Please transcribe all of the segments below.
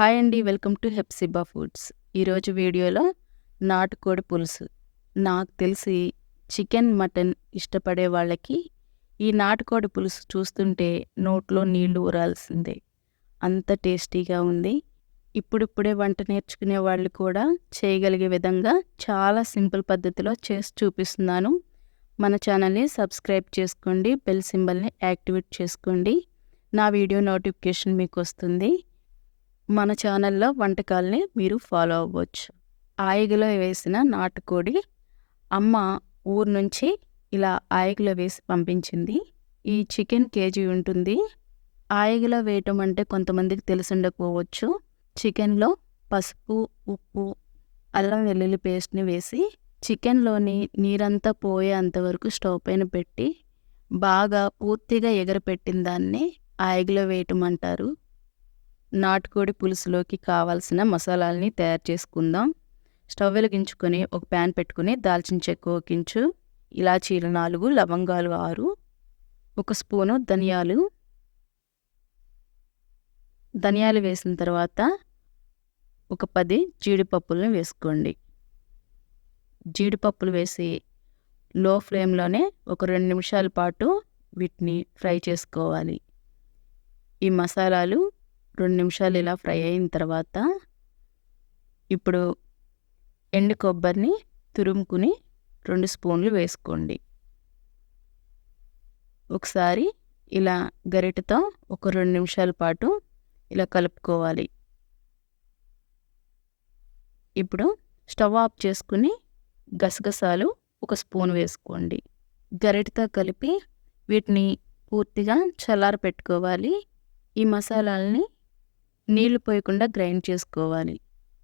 Hi అండి. Welcome to Hepsiba foods. ఈరోజు వీడియోలో నాటుకోడి పులుసు. నాకు తెలిసి చికెన్, మటన్ ఇష్టపడే వాళ్ళకి ఈ నాటుకోడి పులుసు చూస్తుంటే నోట్లో నీళ్లు ఊరాల్సిందే. అంత టేస్టీగా ఉంది. ఇప్పుడిప్పుడే వంట నేర్చుకునే వాళ్ళు కూడా చేయగలిగే విధంగా చాలా సింపుల్ పద్ధతిలో చేసి చూపిస్తున్నాను. మన ఛానల్ని సబ్స్క్రైబ్ చేసుకోండి. బెల్ సింబల్ని యాక్టివేట్ చేసుకోండి. నా వీడియో నోటిఫికేషన్ మీకు వస్తుంది. మన ఛానల్లో వంటకాలని మీరు ఫాలో అవ్వచ్చు. ఆయిగలో వేసిన నాటుకోడి అమ్మ ఊరు నుంచి ఇలా ఆయిగలో వేసి పంపించింది. ఈ చికెన్ కేజీ ఉంటుంది. ఆయిగలో వేయటం అంటే కొంతమందికి తెలిసి ఉండకపోవచ్చు. చికెన్లో పసుపు, ఉప్పు, అల్లం వెల్లుల్లి పేస్ట్ని వేసి చికెన్లోని నీరంతా పోయేంతవరకు స్టవ్ పైన పెట్టి బాగా పూర్తిగా ఎగరపెట్టిన దాన్ని ఆయిగలో వేయటం అంటారు. నాటుకోడి పులుసులోకి కావాల్సిన మసాలాలని తయారు చేసుకుందాం. స్టవ్ వెలిగించుకొని ఒక ప్యాన్ పెట్టుకుని దాల్చిన చెక్క 1 ఇంచు, ఇలాచీలు 4, లవంగాలు 6, 1 స్పూను ధనియాలు వేసిన తర్వాత ఒక 10 జీడిపప్పులను వేసుకోండి. జీడిపప్పులు వేసి లో ఫ్లేమ్లోనే ఒక 2 నిమిషాల పాటు వీటిని ఫ్రై చేసుకోవాలి. ఈ మసాలాలు 2 నిమిషాలు ఇలా ఫ్రై అయిన తర్వాత ఇప్పుడు ఎండు కొబ్బరిని తురుముకుని 2 స్పూన్లు వేసుకోండి. ఒకసారి ఇలా గరిటెతో ఒక 2 నిమిషాల పాటు ఇలా కలుపుకోవాలి. ఇప్పుడు స్టవ్ ఆఫ్ చేసుకుని గసగసాలు 1 స్పూన్ వేసుకోండి. గరిటెతో కలిపి వీటిని పూర్తిగా చల్లారపెట్టుకోవాలి. ఈ మసాలాలని నీళ్లు పోయకుండా గ్రైండ్ చేసుకోవాలి.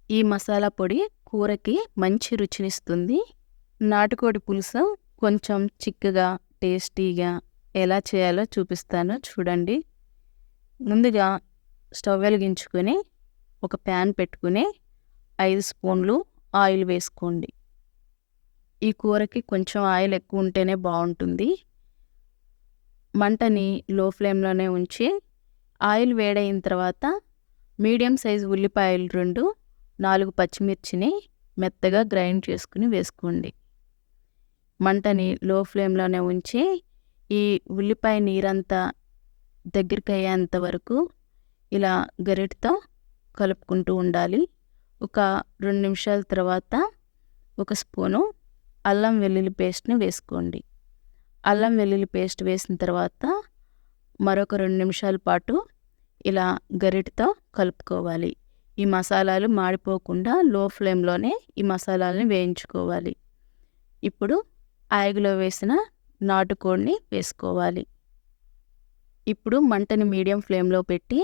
ఈ మసాలా పొడి కూరకి మంచి రుచినిస్తుంది. నాటుకోడి పులుసు కొంచెం చిక్కగా, టేస్టీగా ఎలా చేయాలో చూపిస్తాను చూడండి. ముందుగా స్టవ్ వెలిగించుకొని ఒక ప్యాన్ పెట్టుకుని 5 స్పూన్లు ఆయిల్ వేసుకోండి. ఈ కూరకి కొంచెం ఆయిల్ ఎక్కువ ఉంటేనే బాగుంటుంది. మంటని లో ఫ్లేమ్లోనే ఉంచి ఆయిల్ వేడైన తర్వాత మీడియం సైజు ఉల్లిపాయలు 2, 4 పచ్చిమిర్చిని మెత్తగా గ్రైండ్ చేసుకుని వేసుకోండి. మంటని లో ఫ్లేమ్లోనే ఉంచి ఈ ఉల్లిపాయ నీరంతా దగ్గరికి అయ్యేంత వరకు ఇలా గరిటెతో కలుపుకుంటూ ఉండాలి. ఒక 2 నిమిషాల తర్వాత 1 స్పూను అల్లం వెల్లుల్లి పేస్ట్ని వేసుకోండి. అల్లం వెల్లుల్లి పేస్ట్ వేసిన తర్వాత మరొక 2 నిమిషాల పాటు ఇలా గరిటెతో కలుపుకోవాలి. ఈ మసాలాలు మాడిపోకుండా లో ఫ్లేమ్లోనే ఈ మసాలాలని వేయించుకోవాలి. ఇప్పుడు ఆయిగలో వేసిన నాటుకోడిని వేసుకోవాలి. ఇప్పుడు మంటని మీడియం ఫ్లేమ్లో పెట్టి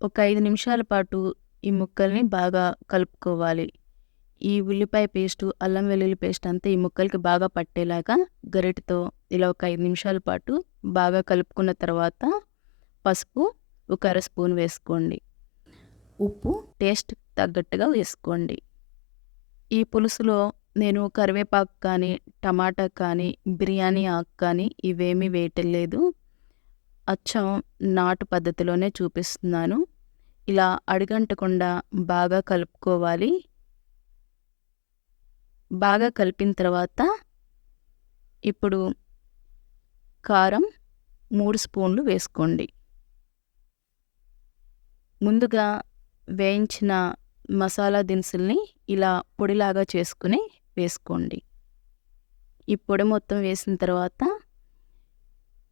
ఒక 5 నిమిషాల పాటు ఈ ముక్కల్ని బాగా కలుపుకోవాలి. ఈ ఉల్లిపాయ పేస్టు, అల్లం వెల్లుల్లి పేస్ట్ అంతా ఈ ముక్కలకి బాగా పట్టేలాగా గరిటెతో ఇలా ఒక 5 నిమిషాల పాటు బాగా కలుపుకున్న తర్వాత పసుపు 1 అర స్పూన్ వేసుకోండి. ఉప్పు టేస్ట్ తగ్గట్టుగా వేసుకోండి. ఈ పులుసులో నేను కరివేపాకు కానీ, టమాటా కానీ, బిర్యానీ ఆకు కానీ ఇవేమీ వేయటం లేదు. అచ్చం నాటు పద్ధతిలోనే చూపిస్తున్నాను. ఇలా అడుగంటకుండా బాగా కలుపుకోవాలి. బాగా కలిపిన తర్వాత ఇప్పుడు కారం 3 స్పూన్లు వేసుకోండి. ముందుగా వేయించిన మసాలా దినుసుల్ని ఇలా పొడిలాగా చేసుకుని వేసుకోండి. ఈ పొడి మొత్తం వేసిన తర్వాత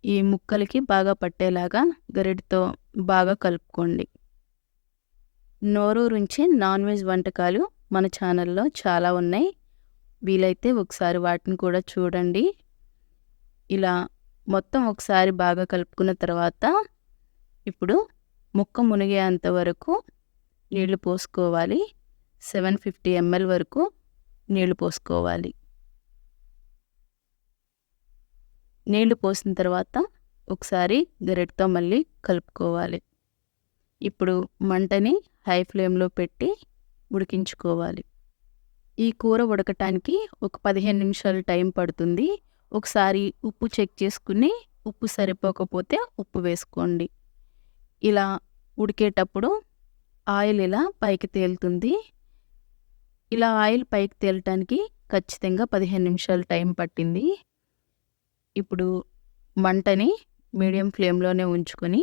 ఈ ముక్కలకి బాగా పట్టేలాగా గరిటెతో బాగా కలుపుకోండి. నోరూరించి నాన్ వెజ్ వంటకాలు మన ఛానల్లో చాలా ఉన్నాయి. వీలైతే ఒకసారి వాటిని కూడా చూడండి. ఇలా మొత్తం ఒకసారి బాగా కలుపుకున్న తర్వాత ఇప్పుడు ముక్క మునిగేంత వరకు నీళ్లు పోసుకోవాలి. 750 ml వరకు నీళ్లు పోసుకోవాలి. నీళ్లు పోసిన తర్వాత ఒకసారి గరిటెతో మళ్ళీ కలుపుకోవాలి. ఇప్పుడు మంటని హై ఫ్లేమ్లో పెట్టి ఉడికించుకోవాలి. ఈ కూర ఉడకటానికి ఒక 15 నిమిషాలు టైం పడుతుంది. ఒకసారి ఉప్పు చెక్ చేసుకుని ఉప్పు సరిపోకపోతే ఉప్పు వేసుకోండి. ఇలా ఉడికేటప్పుడు ఆయిల్ ఇలా పైకి తేలుతుంది. ఇలా ఆయిల్ పైకి తేలటానికి ఖచ్చితంగా 15 నిమిషాలు టైం పట్టింది. ఇప్పుడు మంటని మీడియం ఫ్లేమ్‌లోనే ఉంచుకొని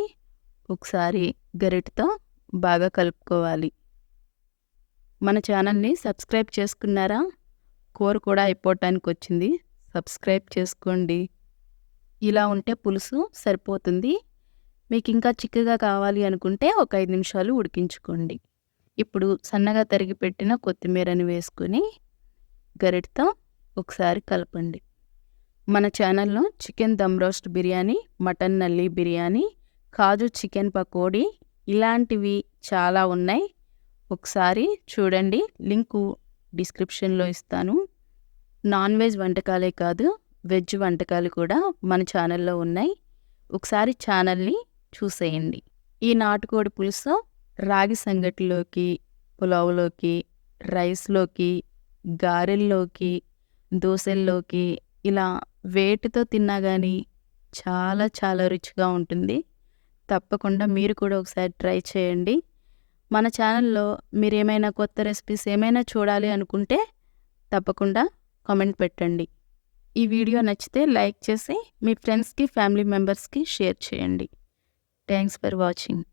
ఒకసారి గరిటెతో బాగా కలుపుకోవాలి. మన ఛానల్‌ని సబ్స్క్రైబ్ చేసుకున్నారా? కూర కూడా అయిపోవటానికొచ్చింది. సబ్స్క్రైబ్ చేసుకోండి. ఇలా ఉంటే పులుసు సరిపోతుంది. మీకింకా చిక్కగా కావాలి అనుకుంటే ఒక 5 నిమిషాలు ఉడికించుకోండి. ఇప్పుడు సన్నగా తరిగి పెట్టిన కొత్తిమీరని వేసుకొని గరిటెతో ఒకసారి కలపండి. మన ఛానల్‌లో chicken dum roast biryani, mutton నల్లి బిర్యానీ, కాజు చికెన్ పకోడీ ఇలాంటివి చాలా ఉన్నాయి. ఒకసారి చూడండి. లింకు డిస్క్రిప్షన్‌లో ఇస్తాను. నాన్ వెజ్ వంటకాలే కాదు, వెజ్ వంటకాలు కూడా మన ఛానల్‌లో ఉన్నాయి. ఒకసారి ఛానల్‌ని చూసేయండి. ఈ నాటుకోడి పులుసు రాగి సంగటిలోకి, పులావ్‌లోకి, రైస్‌లోకి, గారెల్లోకి, దోసెల్లోకి ఇలా వేటితో తిన్నా గానీ చాలా చాలా రుచిగా ఉంటుంది. తప్పకుండా మీరు కూడా ఒకసారి ట్రై చేయండి. మన ఛానల్‌లో మీరేమైనా కొత్త రెసిపీస్ ఏమైనా చూడాలి అనుకుంటే తప్పకుండా కామెంట్ పెట్టండి. ఈ వీడియో నచ్చితే లైక్ చేసి మీ ఫ్రెండ్స్‌కి, ఫ్యామిలీ మెంబర్స్‌కి షేర్ చేయండి. Thanks for watching.